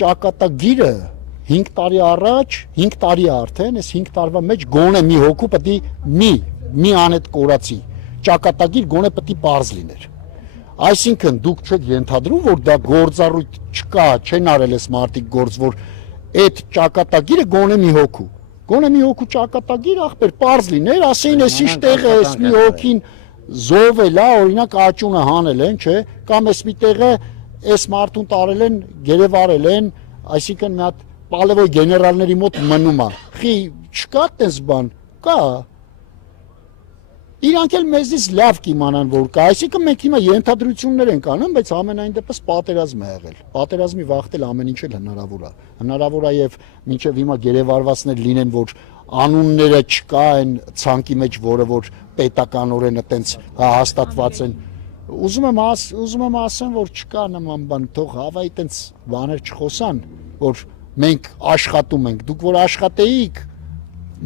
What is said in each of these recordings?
ճակատագիրը 5 տարի առաջ, 5 տարի արդեն, այս 5 տարվա մեջ գոնե մի հոգու պետք է մի անետ կորացի ճակատագիր գոնե պետք է պարզ լիներ։ Այսինքն դուք չեք ենթադրում, որ դա գործառույթ չկա, չեն արել այս մարդիկ գործ, որ այդ ճակատագիրը գոնե մի հոգու ճակատագիր ախպեր պարզ լիներ, ասեին էս ինչ տեղ է, էս մի հոգին զոհվել է, օրինակ աճունը հանել են, չէ, կամ էս մի տեղը էս մարդուն տարել են, գերեվարել են, այսինքն մի հատ պալևոյ գեներալների մոտ մնում է։ Խի չկա տես բան, կա։ Իրանք էլ մեզից լավ կիմանան, որ կա, այսինքն մենք հիմա ենթադրություններ ենք անում, բայց ամենայն դեպս պատերազմ է եղել։ Պատերազմի վախտել ամեն ինչ էլ հնարավոր է։ Հնարավոր է եւ մինչեւ հիմա գերեվարվածներ լինեն, որ անունները չկա այն ցանկի մեջ, որը որ պետականորեն այտենց հաստատված են։ Ուզում եմ ասեմ, որ չկա նման բան, թող հավայի այտենց բաներ չխոսան, որ մենք աշխատում ենք, դուք որ աշխատեիք,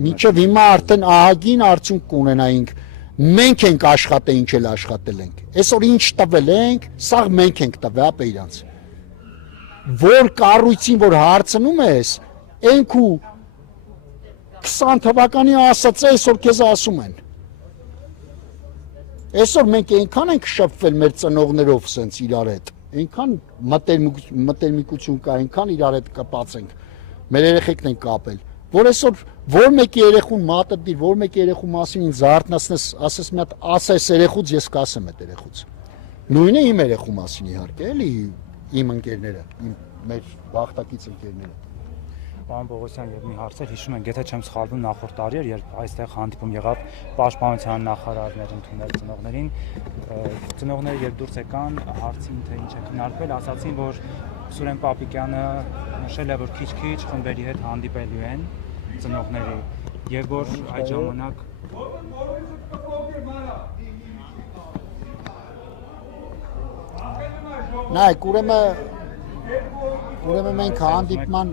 մինչեւ հիմա արդեն ահագին արդյունք կունենայինք։ Մենք ենք աշխատել, ինչ էլ աշխատել ենք։ Այսօր ինչ տվել ենք, սա մենք ենք տվել, ապա իրանց։ Որ կառույցին, որ հարցնում ես, ենքու 20 թվականի ասած է, այսօր քեզ ասում են։ Այսօր մենք այնքան ենք շփվել մեր ծնողներով սենց իրար հետ, այնքան մտերմիկություն կա, այնքան իրար հետ կապած ենք, մեր երեխեքն են կապել, որ այսօր որ մեկի երեխուն մատը դիր, որ մեկի երեխու մասին ինձ զարթնացնես, ասես մի հատ ասես երեխուց, ես կասեմ այդ երեխուց։ Նույնը իմ երեխու մասին իհարկե, էլի իմ ընկերները, մեր բախտակից ընկերները։ Պարոն Պողոսյան, եւ մի հարց էր, հիշում ենք, եթե չեմ սխալվում, նախորդ տարի էր, երբ այստեղ հանդիպում եղավ պաշտպանության նախարարներ ընդունել ծնողներին, ծնողները երբ դուրս եկան, հարցին թե ինչ է քննարկվել, ասացին, որ Սուրեն Պապիկյանը նշել է, որ քիչ-քիչ խմբերի հետ հանդիպելու են ծնողների, եւ որ այդ ժամանակ նայեք, ուրեմն մենք հանդիպման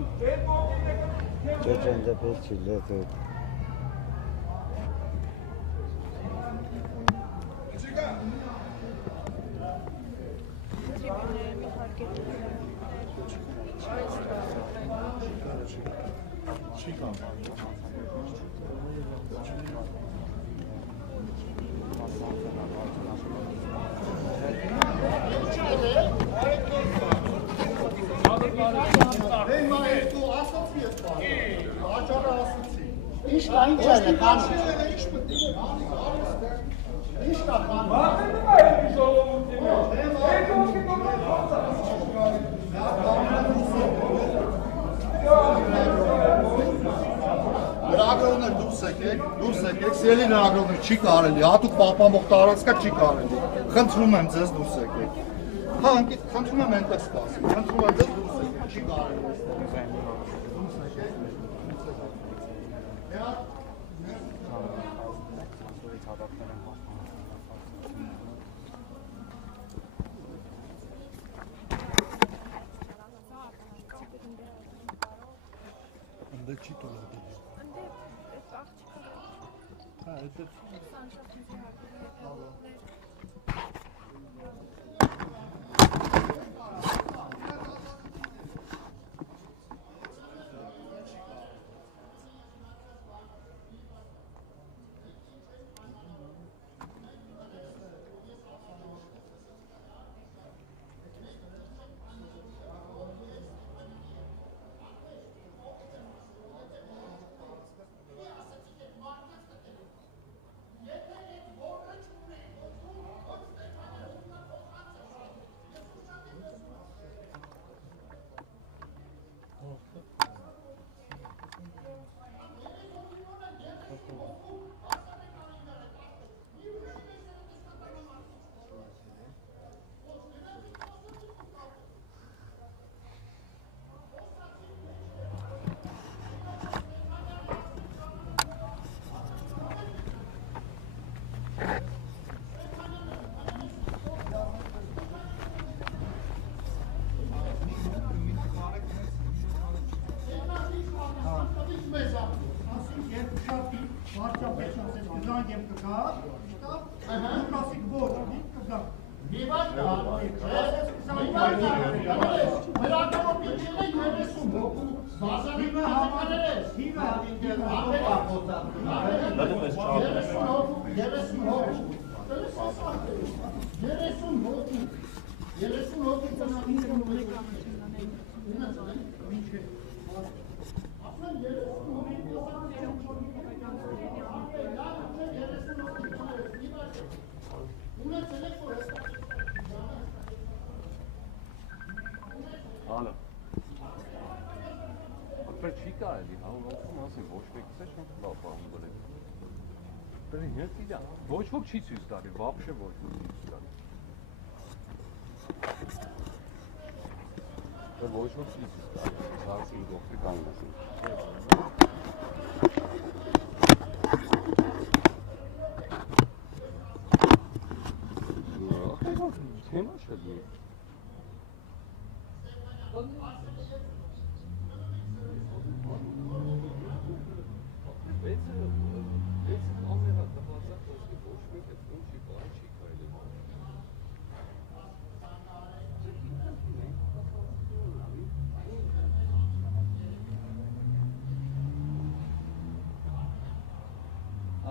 Լրագրողներ դուրս եկեք, սիրելի լրագրողներ, չի կարելի, հատուկ պահպանող տարածքա չի կարելի, խնդրում եմ ձեզ դուրս եկեք, հա ընկից, խնդրում եմ ենտեղ սպասի, խնդրում եմ ձեզ դուրս եկեք, չի կարելի, չի տոլատել։ Հա, այդ Մի բան կա, Ալա։ Ապա չի կարելի, հաղորդում ասի ոչ մեկից է շատ լավ բան բերել։ Բրի հետ իրա, ոչ ոք չի ցույց տալի, вообще ոչ ոք չի ցույց տալի։ Դա ոչ ոք չի ցույց տալի, հարցի գողի կանգնեցին։ Թեմա շատ է։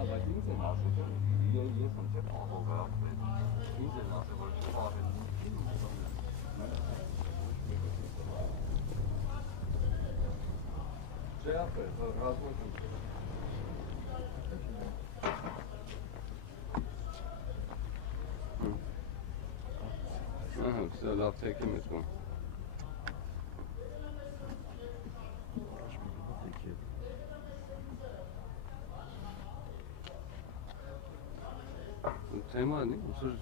Բայց ինձ են ասել, ես ընդ ահովացել, ինձ են ասել, որ չփարել։ Չէ, ապեր, ռազմություն։ Ահա, սա լավ թեքի մեծ բան։ Թեման է, ուսր